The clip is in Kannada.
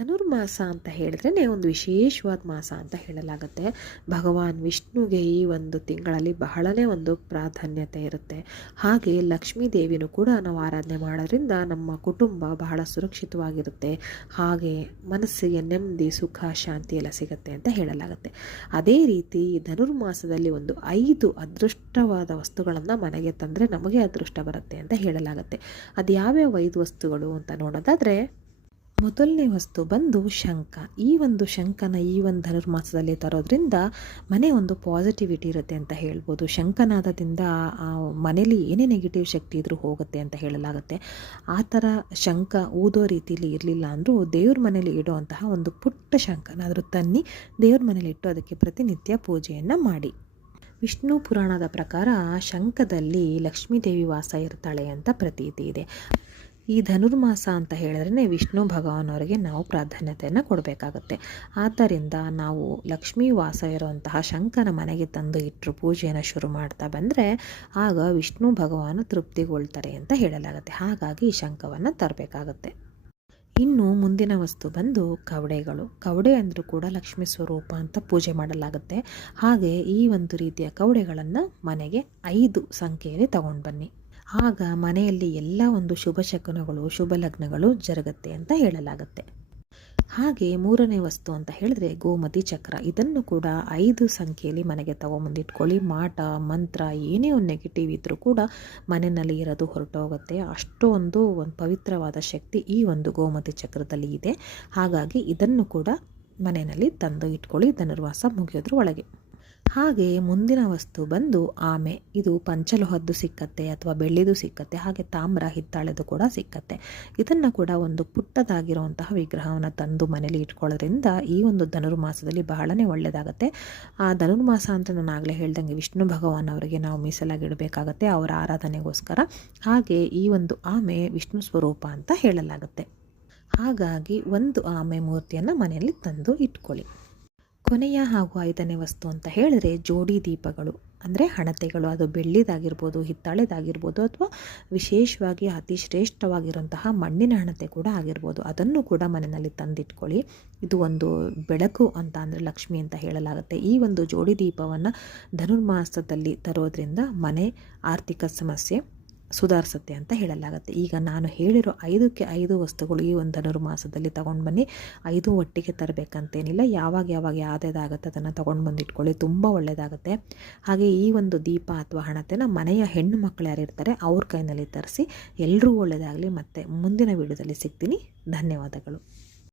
ಧನುರ್ಮಾಸ ಅಂತ ಹೇಳಿದ್ರೇ ಒಂದು ವಿಶೇಷವಾದ ಮಾಸ ಅಂತ ಹೇಳಲಾಗುತ್ತೆ. ಭಗವಾನ್ ವಿಷ್ಣುಗೆ ಈ ಒಂದು ತಿಂಗಳಲ್ಲಿ ಬಹಳನೇ ಒಂದು ಪ್ರಾಧಾನ್ಯತೆ ಇರುತ್ತೆ. ಹಾಗೆ ಲಕ್ಷ್ಮೀ ದೇವಿನೂ ಕೂಡ ನಾವು ಆರಾಧನೆ ಮಾಡೋದ್ರಿಂದ ನಮ್ಮ ಕುಟುಂಬ ಬಹಳ ಸುರಕ್ಷಿತವಾಗಿರುತ್ತೆ. ಹಾಗೆ ಮನಸ್ಸಿಗೆ ನೆಮ್ಮದಿ, ಸುಖ, ಶಾಂತಿ ಎಲ್ಲ ಸಿಗುತ್ತೆ ಅಂತ ಹೇಳಲಾಗುತ್ತೆ. ಅದೇ ರೀತಿ ಧನುರ್ಮಾಸದಲ್ಲಿ ಒಂದು 5 ಅದೃಷ್ಟವಾದ ವಸ್ತುಗಳನ್ನು ಮನೆಗೆ ತಂದರೆ ನಮಗೆ ಅದೃಷ್ಟ ಬರುತ್ತೆ ಅಂತ ಹೇಳಲಾಗುತ್ತೆ. ಅದು ಯಾವ್ಯಾವ 5 ವಸ್ತುಗಳು ಅಂತ ನೋಡೋದಾದರೆ, ಮೊದಲನೇ ವಸ್ತು ಬಂದು ಶಂಖ. ಈ ಒಂದು ಶಂಖನ ಈ ಒಂದು ಧನುರ್ಮಾಸದಲ್ಲಿ ತರೋದ್ರಿಂದ ಮನೆ ಒಂದು ಪಾಸಿಟಿವಿಟಿ ಇರುತ್ತೆ ಅಂತ ಹೇಳ್ಬೋದು. ಶಂಖನಾದದಿಂದ ಆ ಮನೇಲಿ ಏನೇ ನೆಗೆಟಿವ್ ಶಕ್ತಿ ಇದ್ರೂ ಹೋಗುತ್ತೆ ಅಂತ ಹೇಳಲಾಗುತ್ತೆ. ಆ ಥರ ಶಂಖ ಊದೋ ರೀತಿಯಲ್ಲಿ ಇರಲಿಲ್ಲ ಅಂದರೂ ದೇವ್ರ ಮನೇಲಿ ಇಡುವಂತಹ ಒಂದು ಪುಟ್ಟ ಶಂಖನಾದರೂ ತನ್ನಿ ದೇವ್ರ ಮನೇಲಿ ಇಟ್ಟು ಅದಕ್ಕೆ ಪ್ರತಿನಿತ್ಯ ಪೂಜೆಯನ್ನು ಮಾಡಿ. ವಿಷ್ಣು ಪುರಾಣದ ಪ್ರಕಾರ ಶಂಖದಲ್ಲಿ ಲಕ್ಷ್ಮೀದೇವಿ ವಾಸ ಇರ್ತಾಳೆ ಅಂತ ಪ್ರತೀತಿ ಇದೆ. ಈ ಧನುರ್ಮಾಸ ಅಂತ ಹೇಳಿದ್ರೆ ವಿಷ್ಣು ಭಗವಾನವರಿಗೆ ನಾವು ಪ್ರಾಧಾನ್ಯತೆಯನ್ನು ಕೊಡಬೇಕಾಗತ್ತೆ. ಆದ್ದರಿಂದ ನಾವು ಲಕ್ಷ್ಮೀ ವಾಸ ಇರುವಂತಹ ಶಂಖನ ಮನೆಗೆ ತಂದು ಇಟ್ಟರು ಪೂಜೆಯನ್ನು ಶುರು ಮಾಡ್ತಾ ಬಂದರೆ ಆಗ ವಿಷ್ಣು ಭಗವಾನ ತೃಪ್ತಿಗೊಳ್ತಾರೆ ಅಂತ ಹೇಳಲಾಗುತ್ತೆ. ಹಾಗಾಗಿ ಈ ಶಂಖವನ್ನು ತರಬೇಕಾಗತ್ತೆ. ಇನ್ನು ಮುಂದಿನ ವಸ್ತು ಬಂದು ಕವಡೆಗಳು. ಕವಡೆ ಅಂದರೂ ಕೂಡ ಲಕ್ಷ್ಮೀ ಸ್ವರೂಪ ಅಂತ ಪೂಜೆ ಮಾಡಲಾಗುತ್ತೆ. ಹಾಗೆ ಈ ಒಂದು ರೀತಿಯ ಕವಡೆಗಳನ್ನು ಮನೆಗೆ 5 ಸಂಖ್ಯೆಯಲ್ಲಿ ತಗೊಂಡು ಬನ್ನಿ. ಆಗ ಮನೆಯಲ್ಲಿ ಎಲ್ಲ ಒಂದು ಶುಭ ಶಕುನಗಳು, ಶುಭ ಲಗ್ನಗಳು ಜರುಗುತ್ತೆ ಅಂತ ಹೇಳಲಾಗುತ್ತೆ. ಹಾಗೆ ಮೂರನೇ ವಸ್ತು ಅಂತ ಹೇಳಿದ್ರೆ ಗೋಮತಿ ಚಕ್ರ. ಇದನ್ನು ಕೂಡ 5 ಸಂಖ್ಯೆಯಲ್ಲಿ ಮನೆಗೆ ತಗೊಂಬಂದಿಟ್ಕೊಳ್ಳಿ. ಮಾಟ ಮಂತ್ರ ಏನೇ ಒಂದು ನೆಗೆಟಿವ್ ಇದ್ದರೂ ಕೂಡ ಮನೆಯಲ್ಲಿ ಇರೋದು ಹೊರಟೋಗುತ್ತೆ. ಅಷ್ಟೊಂದು ಒಂದು ಪವಿತ್ರವಾದ ಶಕ್ತಿ ಈ ಒಂದು ಗೋಮತಿ ಚಕ್ರದಲ್ಲಿ ಇದೆ. ಹಾಗಾಗಿ ಇದನ್ನು ಕೂಡ ಮನೆಯಲ್ಲಿ ತಂದು ಇಟ್ಕೊಳ್ಳಿ ಧನುರ್ಮಾಸ ಮುಗಿಯೋದ್ರ ಒಳಗೆ. ಹಾಗೆ ಮುಂದಿನ ವಸ್ತು ಬಂದು ಆಮೆ. ಇದು ಪಂಚಲೋಹದ್ದು ಸಿಕ್ಕತ್ತೆ ಅಥವಾ ಬೆಳ್ಳಿದು ಸಿಕ್ಕತ್ತೆ. ಹಾಗೆ ತಾಮ್ರ, ಹಿತ್ತಾಳೆದು ಕೂಡ ಸಿಕ್ಕತ್ತೆ. ಇದನ್ನು ಕೂಡ ಒಂದು ಪುಟ್ಟದಾಗಿರುವಂತಹ ವಿಗ್ರಹವನ್ನು ತಂದು ಮನೇಲಿ ಇಟ್ಕೊಳ್ಳೋದ್ರಿಂದ ಈ ಒಂದು ಧನುರ್ಮಾಸದಲ್ಲಿ ಬಹಳನೇ ಒಳ್ಳೆಯದಾಗುತ್ತೆ. ಆ ಧನುರ್ಮಾಸ ಅಂತ ನಾನು ಆಗಲೇ ಹೇಳ್ದಂಗೆ ವಿಷ್ಣು ಭಗವಾನ್ ಅವರಿಗೆ ನಾವು ಮೀಸಲಾಗಿಡಬೇಕಾಗತ್ತೆ ಅವರ ಆರಾಧನೆಗೋಸ್ಕರ. ಹಾಗೆ ಈ ಒಂದು ಆಮೆ ವಿಷ್ಣು ಸ್ವರೂಪ ಅಂತ ಹೇಳಲಾಗುತ್ತೆ. ಹಾಗಾಗಿ ಒಂದು ಆಮೆ ಮೂರ್ತಿಯನ್ನು ಮನೆಯಲ್ಲಿ ತಂದು ಇಟ್ಕೊಳ್ಳಿ. ಕೊನೆಯ ಹಾಗೂ 5ನೇ ವಸ್ತು ಅಂತ ಹೇಳಿದ್ರೆ ಜೋಡಿ ದೀಪಗಳು, ಅಂದರೆ ಹಣತೆಗಳು. ಅದು ಬೆಳ್ಳಿದಾಗಿರ್ಬೋದು, ಹಿತ್ತಾಳೆದಾಗಿರ್ಬೋದು, ಅಥವಾ ವಿಶೇಷವಾಗಿ ಅತಿ ಶ್ರೇಷ್ಠವಾಗಿರುವಂತಹ ಮಣ್ಣಿನ ಹಣತೆ ಕೂಡ ಆಗಿರ್ಬೋದು. ಅದನ್ನು ಕೂಡ ಮನೆಯಲ್ಲಿ ತಂದಿಟ್ಕೊಳ್ಳಿ. ಇದು ಒಂದು ಬೆಳಕು ಅಂತ, ಅಂದರೆ ಲಕ್ಷ್ಮಿ ಅಂತ ಹೇಳಲಾಗುತ್ತೆ. ಈ ಒಂದು ಜೋಡಿ ದೀಪವನ್ನು ಧನುರ್ಮಾಸದಲ್ಲಿ ತರೋದ್ರಿಂದ ಮನೆ ಆರ್ಥಿಕ ಸಮಸ್ಯೆ ಸುಧಾರಿಸುತ್ತೆ ಅಂತ ಹೇಳಲಾಗುತ್ತೆ. ಈಗ ನಾನು ಹೇಳಿರೋ 5ಕ್ಕೆ 5 ವಸ್ತುಗಳು ಈ ಒಂದು ಧನುರ್ಮಾಸದಲ್ಲಿ ತೊಗೊಂಡು ಬನ್ನಿ. 5 ಒಟ್ಟಿಗೆ ತರಬೇಕಂತೇನಿಲ್ಲ. ಯಾವಾಗ ಯಾವುದಾಗುತ್ತೆ ಅದನ್ನು ತೊಗೊಂಡು ಬಂದಿಟ್ಕೊಳ್ಳಿ, ತುಂಬ ಒಳ್ಳೆಯದಾಗುತ್ತೆ. ಹಾಗೆ ಈ ಒಂದು ದೀಪ ಅಥವಾ ಹಣತೆನ ಮನೆಯ ಹೆಣ್ಣು ಮಕ್ಕಳು ಯಾರಿರ್ತಾರೆ ಅವ್ರ ಕೈನಲ್ಲಿ ತರಿಸಿ. ಎಲ್ಲರೂ ಒಳ್ಳೆಯದಾಗಲಿ. ಮತ್ತು ಮುಂದಿನ ವಿಡಿಯೋದಲ್ಲಿ ಸಿಗ್ತೀನಿ. ಧನ್ಯವಾದಗಳು.